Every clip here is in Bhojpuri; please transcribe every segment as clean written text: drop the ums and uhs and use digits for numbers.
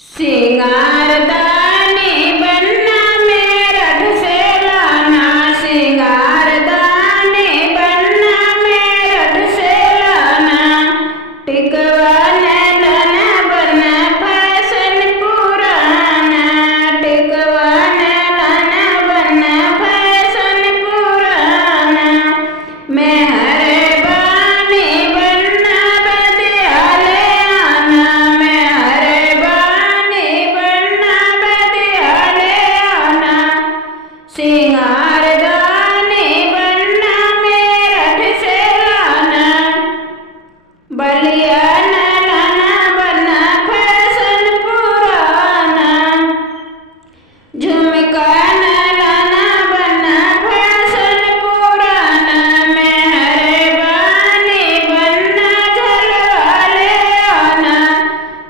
सिंगारदानी बनना मेरठ से लाना, सिंगारदानी बनना मेरठ से लाना। टिकवा लाना बना फैशन पुराना, टिकवा लाना बना फैशन पुराना। मेहरे बानी बनना बदियाले आना, मेहरे बानी बनना बदियाले आना। सिंगारदानी बनना मेरठ से लाना, बलिया लाना बना फैशन पुराना। झुमका लाना बना फैशन पुराना। मेहरे बानी बनना झलवाले आना,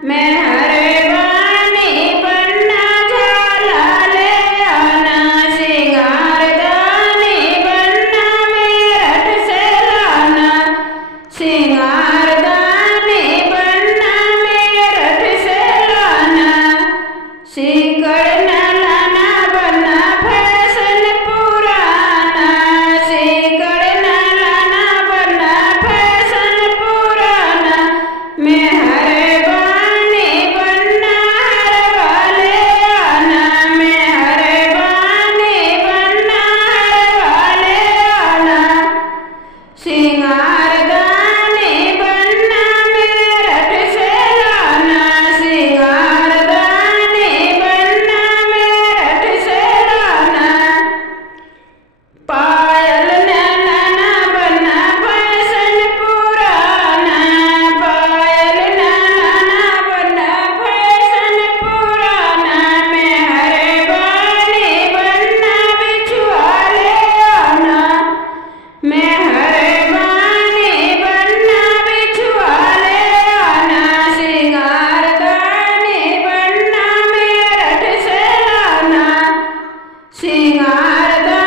मेहरे बानी बनना झलाले आना। सिंगारदानी बनना मेरठ से लाना, सिंगारदानी बनना मेरठ से लाना। सीकड़ लाना बना फैशन पुराना, सीकड़ लाना बना फैशन पुराना। मेहरे बानी बनना हरवाले आना, मेहरे बानी बनना हरवाले आना। सिंगारदानी बनना मेरठ से लाना, सिंगारदानी बनना मेरठ से लाना। पायल लाना बना फैशन पुराना, पायल लाना बना फैशन पुराना। मेहरे बानी बनना बिछुआले आना, मेहरे बानी बनना बिछुआले आना। सिंगारदानी बनना मेरठ से लाना, सिंगारदानी